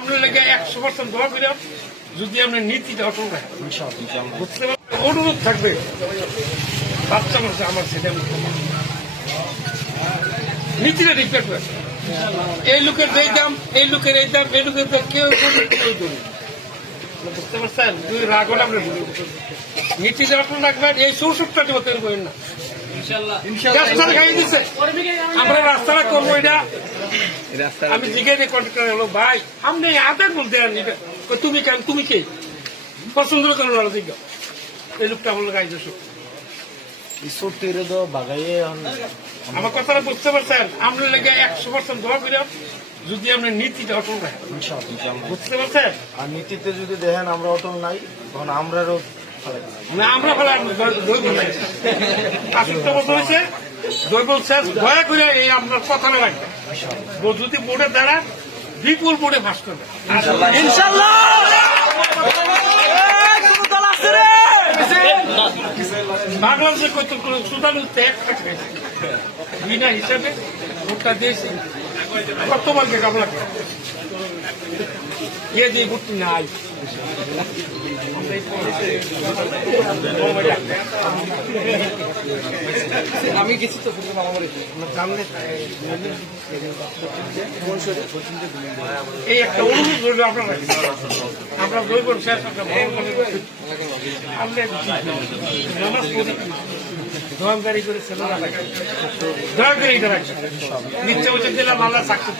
আপনার লেগে একশো পার্সেন্ট দোয়া করিলাম যদি আপনার নীতিটা অটল রাখেন বুঝতে পারছেন? অনুরোধ থাকবে বাচ্চা মানুষ আমার ছেলে নীতিটা ঠিক এই লোকের এই দাম এই লোকের এই দাম এই লোকের কেউ বুঝতে পারছেন? দুই রাগ হলে যাব। অটল রাখবেন এই মতো করেন না। আমরা রাস্তাটা করব এটা। আমি জিজ্ঞাসা কন্ট্রাক্টর হলো ভাই আপনি আধার বলতে আর তুমি কেন তুমি কে? পছন্দ করেন আলো জিজ্ঞা এই লোকটা বলল গাইজ ইসুটির তো বাগাইয়ে আমার কথাটা বুঝতে পারছেন? আপনার লেগে একশো পার্সেন্ট দোয়া করিলাম যদি আপনার নীতিটা অটল রাখেন বুঝতে পারছেন? আর নীতিতে যদি দেখেন আমরা অটল নাই তখন দিলাম। না, আমরা হয়েছে। দৈবল শেষ এই কথা না রাখবে যদি বোর্ডে দাঁড়ান বিপুল বোর্ডে ভাস করবে বাংলাদেশে কত সুদান উঠতে বিনা হিসাবে ভোটটা দিয়েছি বর্তমানকে মানকে কামলাকে ইয়ে দিয়ে ভোটটি নাই। আমি গেছি তো কিন্তু আমার জানলে এই একটা অনুরোধ রইল আপনারা আমরা দই করে শেষ একটা বড় মনে করি। আমরা নামাজ পড়ি দোয়ানদারি করে করে এটা নিত্য বছর দিলাম আল্লাহ সাক্ষী